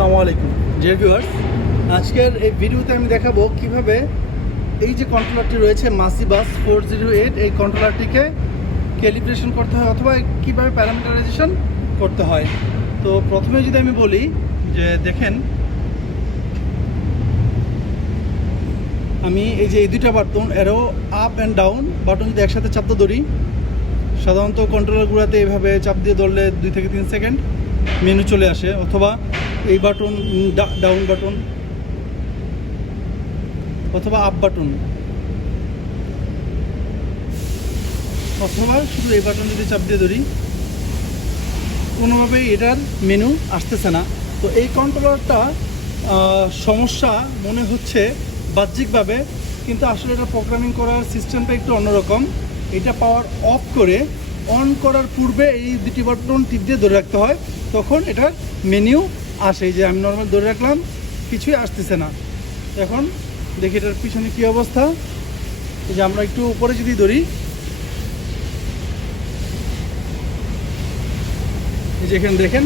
আসসালামু আলাইকুম dear viewers, আজকের এই ভিডিওতে আমি দেখাবো কিভাবে এই যে কন্ট্রোলারটি রয়েছে মাসিবাস 408 এই কন্ট্রোলারটিকে ক্যালিব্রেশন করতে হয় অথবা কিভাবে প্যারামিটারাইজেশন করতে হয়। তো প্রথমে যদি আমি বলি যে দেখেন, আমি এই যে এই দুইটা button arrow up and down button যদি একসাথে চাপতে ধরি, সাধারণত কন্ট্রোলারগুলোতে এইভাবে চাপ দিয়ে ধরলে 2 থেকে 3 সেকেন্ড মেনু চলে আসে, অথবা এই বাটন ডাউন বাটন অথবা আপ বাটন অথবা শুধু এই বাটন যদি চাপ দিয়ে ধরি কোনোভাবেই এটার মেনু আসতেছে না। তো এই কন্ট্রোলারটা সমস্যা মনে হচ্ছে বাহ্যিকভাবে, কিন্তু আসলে এটা প্রোগ্রামিং করার সিস্টেমটা একটু অন্যরকম। এটা পাওয়ার অফ করে অন করার পূর্বে এই দুটি বাটন টিপ দিয়ে ধরে রাখতে হয়, তখন এটার মেনু আসে। এই যে আমি নর্মাল ধরে রাখলাম, কিছুই আসতেছে না। এখন দেখি এটার পিছনে কী অবস্থা। এই যে আমরা একটু উপরে যদি ধরি, এই যে এখানে দেখেন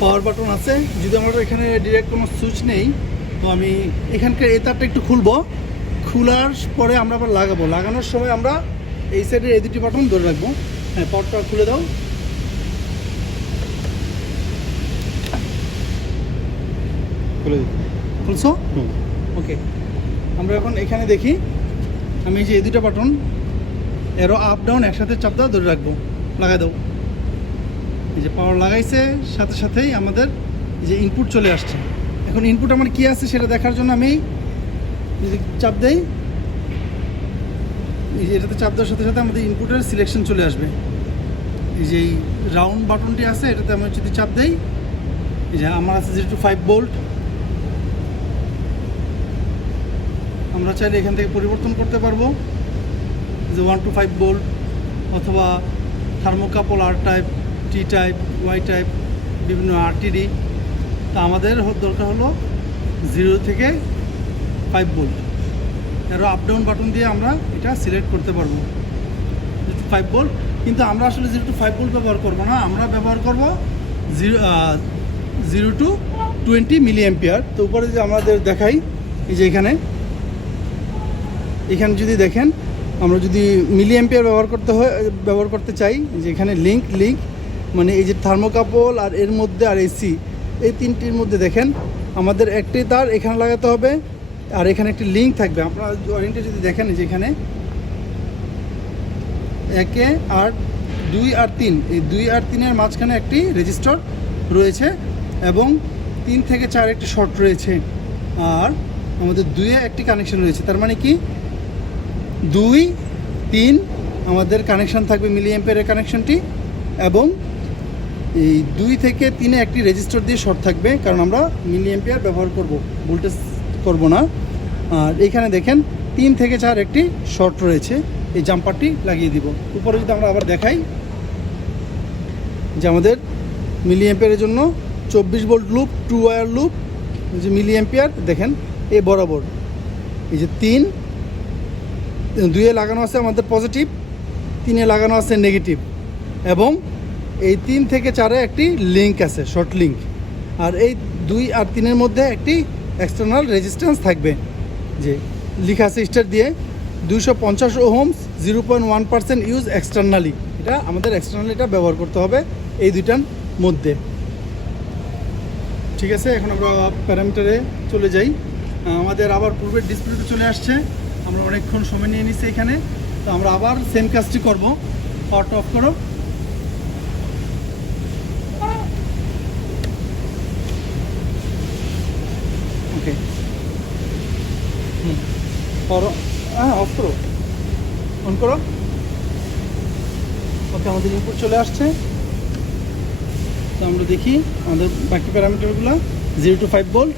পাওয়ার বাটন আছে। যদি আমার এখানে ডিরেক্ট কোনো সুইচ নেই, তো আমি এখানকার এই তারটা একটু খুলবো, খোলার পরে আমরা আবার লাগাবো। লাগানোর সময় আমরা এই সাইডের এই দুটি বাটন ধরে রাখবো। হ্যাঁ, পাওয়ারটা খুলে দাও। খুলছো? ওকে, আমরা এখন এখানে দেখি, আমি এই যে এই দুটো বাটন এরো আপ ডাউন একসাথে চাপ দাও ধরে রাখবো, লাগাই দাও। এই যে পাওয়ার লাগাইছে, সাথে সাথেই আমাদের এই যে ইনপুট চলে আসছে। এখন ইনপুট আমার কী আছে সেটা দেখার জন্য আমি যদি চাপ দেই, এই যে এটাতে চাপ দেওয়ার সাথে সাথে আমাদের ইনপুটের সিলেকশন চলে আসবে। এই যে এই রাউন্ড বাটনটি আছে, এটাতে আমি যদি চাপ দেই, এই যে আমার আছে 0 to 5 ভোল্ট। আমরা চাইলে এখান থেকে পরিবর্তন করতে পারবো, যে 1 to 5 ভোল্ট অথবা thermocouple R type, T type, Y type, বিভিন্ন আরটিডি। তা আমাদের দরকার হলো 0 থেকে 5 ভোল্ট। আরও আপ ডাউন বাটন দিয়ে আমরা এটা সিলেক্ট করতে পারবো 0 to 5 ভোল্ট। কিন্তু আমরা আসলে 0 to 5 ভোল্ট ব্যবহার করবো না, আমরা ব্যবহার করব 0 to 20 মিলি অ্যাম্পিয়ার। তো উপরে যে আমাদের দেখাই, এই যে এখানে যদি দেখেন, আমরা যদি মিলি অ্যাম্পিয়ার ব্যবহার করতে চাই, যে এখানে লিঙ্ক মানে এই যে থার্মোকাপল আর এর মধ্যে আর এসি, এই তিনটির মধ্যে দেখেন আমাদের একটি তার এখানে লাগাতে হবে, আর এখানে একটি লিঙ্ক থাকবে। আপনারা ওয়ারেন্টি যদি দেখেন, যে এখানে 1 আর 2 আর 3, এই 2 আর 3-এর মাঝখানে একটি রেজিস্টার রয়েছে এবং 3 থেকে 4 একটি শর্ট রয়েছে, আর আমাদের 2-এ একটি কানেকশন রয়েছে। তার মানে কি 2, 3 আমাদের কানেকশন থাকবে, মিলি অ্যাম্পিয়ারের কানেকশনটি, এবং এই 2 থেকে 3-এ একটি রেজিস্টার দিয়ে শর্ট থাকবে, কারণ আমরা মিলি অ্যাম্পিয়ার ব্যবহার করব, ভোল্টেজ করব না। আর এইখানে দেখেন 3 থেকে 4 একটি শর্ট রয়েছে, এই জাম্পারটি লাগিয়ে দিব। উপরে যদি আমরা আবার দেখাই, যে আমাদের মিলি অ্যাম্পিয়ারের জন্য 24 ভোল্ট লুপ, 2 ওয়্যার লুপ, যে মিলি অ্যাম্পিয়ার দেখেন এই বরাবর, এই যে 2-এ লাগানো আছে আমাদের পজিটিভ, 3-এ লাগানো আছে নেগেটিভ, এবং এই 3 থেকে 4-এ একটি লিঙ্ক আছে, শর্ট লিঙ্ক। আর এই 2 আর 3-এর মধ্যে একটি এক্সটার্নাল রেজিস্ট্যান্স থাকবে, যে লেখা আছে স্টার দিয়ে 250 ওহমস, 0.1% ইউজ এক্সটার্নালি। এটা আমাদের এক্সটার্নালি এটা ব্যবহার করতে হবে এই দুইটার মধ্যে। ঠিক আছে, এখন আমরা প্যারামিটারে চলে যাই। আমাদের আবার পূর্বের ডিসপ্লেতে চলে আসছে, আমরা অনেকক্ষণ সময় নিয়ে নিচ্ছি এখানে। তো আমরা আবার সেম কাজটি করব। পাওয়ারটা অফ করো। ওকে, করো, হ্যাঁ অফ করো, অন করো। ওকে, আমাদের ইনপুট চলে আসছে। তো আমরা দেখি আমাদের বাকি প্যারামিটারগুলো 0 to 5 ভোল্ট।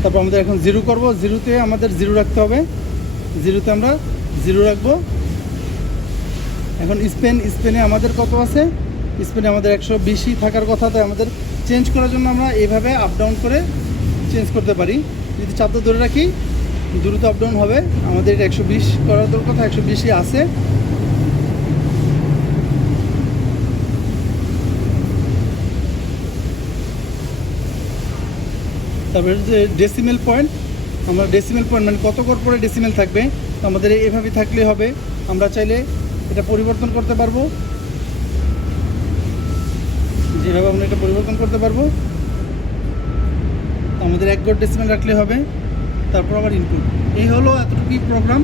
তারপর আমাদের এখন 0 করব, 0-তে আমাদের 0 রাখতে হবে, 0-তে আমরা 0 রাখবো। এখন স্পেনে আমাদের কত আছে? স্পেনে আমাদের 120ই থাকার কথা, তাই আমাদের চেঞ্জ করার জন্য আমরা এইভাবে আপ ডাউন করে চেঞ্জ করতে পারি। যদি চাপটা ধরে রাখি, দ্রুত আপ ডাউন হবে। আমাদের 120 করার কথা, 120ই আছে। তারপরে যে ডেসিমেল পয়েন্ট, আমরা ডেসিমেল পয়েন্ট মানে কত ঘর পরে ডেসিমেল থাকবে, তো আমাদের এভাবে থাকলে হবে। আমরা চাইলে এটা পরিবর্তন করতে পারবো, যেভাবে আমরা এটা পরিবর্তন করতে পারবো। আমাদের 1 ঘর ডেসিমেল রাখলে হবে, তারপর আবার ইনপুট। এই হলো এতটুকুই প্রোগ্রাম।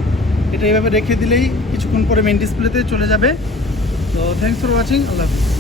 এটা এইভাবে রেখে দিলেই কিছুক্ষণ পরে মেইন ডিসপ্লেতে চলে যাবে। তো thanks for watching, Allah Hafiz.